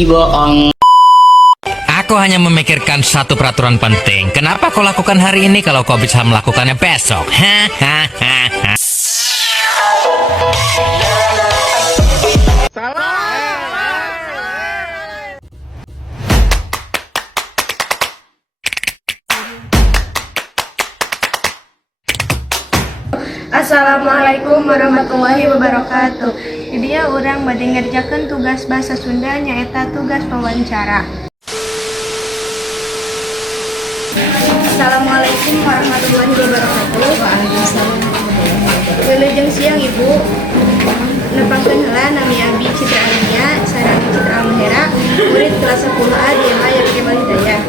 bohong. Aku hanya memikirkan satu peraturan penting. Kenapa kau lakukan hari ini kalau kau bisa melakukannya besok? Hahaha. Assalamualaikum warahmatullahi wabarakatuh. Dia orang bade ngerjakeun tugas bahasa Sunda nyaeta tugas wawancara. Assalamualaikum warahmatullahi wabarakatuh. Waalaikumsalam. Wilujeng siang Ibu. Nepangkeun heula nami Abi Citra Alia, sareng Citra Almahera, murid kelas 10A di MA Yakin Hidayah.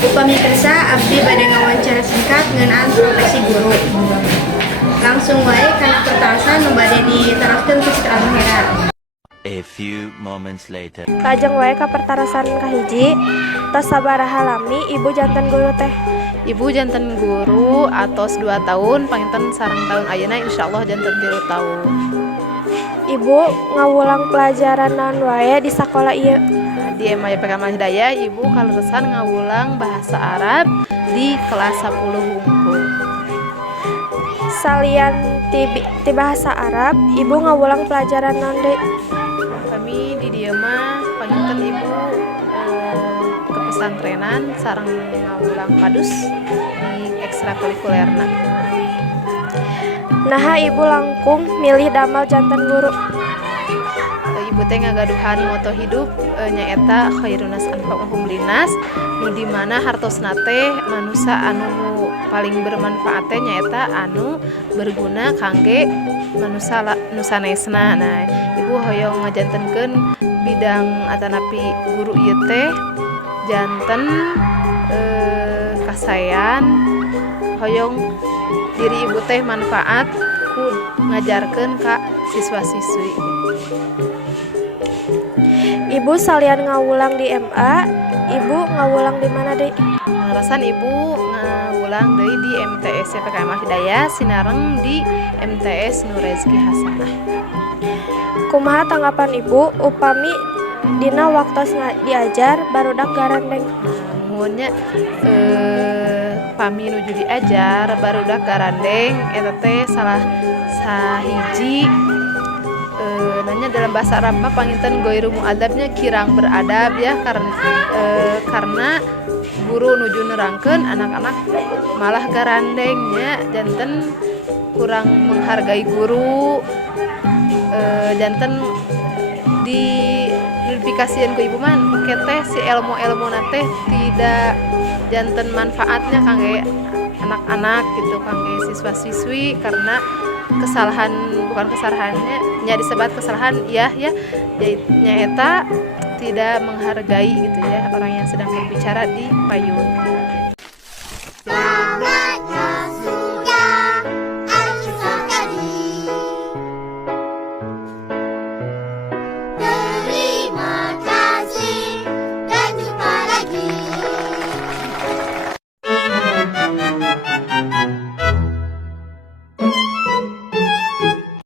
Upami kersa abdi bade ngawawancara singkat ngeunaan profesi guru. Langsung wae kana pertarasan nu bade diteraskeun ku Citra Almahera. A few moments later. Lajeng wae ka pertarasan kahiji, tos sabaraha lami ibu janten guru teh. Ibu janten guru atos 2 tahun, panginten sareng tahun ayeuna insyaallah janten 3 tahun. Ibu ngawulang pelajaran naon wae di sakola ieu? Di MA YPK Hidayah, ibu kaleresan ngawulang bahasa Arab di kelas 10 hungkul. Salian ti bahasa Arab, ibu ngawulang pelajaran naon deui? Kami di dieu mah panginten ibu ke pesantrenan sareng ngawulang padus di ekstrakurikulerna. Naha ibu langkung milih damel janten guru? Ibu teh ngagaduhan moto hidup nyaeta khairunas anfa'uhum linnas, nu di mana hartosna teh manusia anu paling bermanfaat teh nyaeta anu berguna kangge manusia nu sanesna. Nah, ibu hoyong ngajantenkeun bidang atanapi guru ieu teh janten kasayan hoyong diri ibu teh manfaat ku ngajarkeun ka siswa-siswi. Ibu salian ngawulang di MA, ibu ngawulang di mana deui? Ngarasan ibu ngawulang deui di MTS YPK Hidayah sinareng di MTS Nur Rezki Hasanah. Kumaha tanggapan ibu upami dina waktos diajar barudak garandeng? Muhunnya pami nuju diajar barudak garandeng eta teh salah sahiji nanya dalam bahasa Arab mah panginten goiru muadabnya kirang beradab ya, karena guru nuju nerangkeun anak-anak malah garandengnya janten kurang menghargai guru, janten di notifikasian ku ibu mah teh si ilmu teh tidak janten manfaatnya kangge anak-anak gitu, kangge siswa-siswi, karena kesalahan bukan kesalahannya nya disebut kesalahan ya nyaeta tidak menghargai gitu ya orang yang sedang berbicara di payun.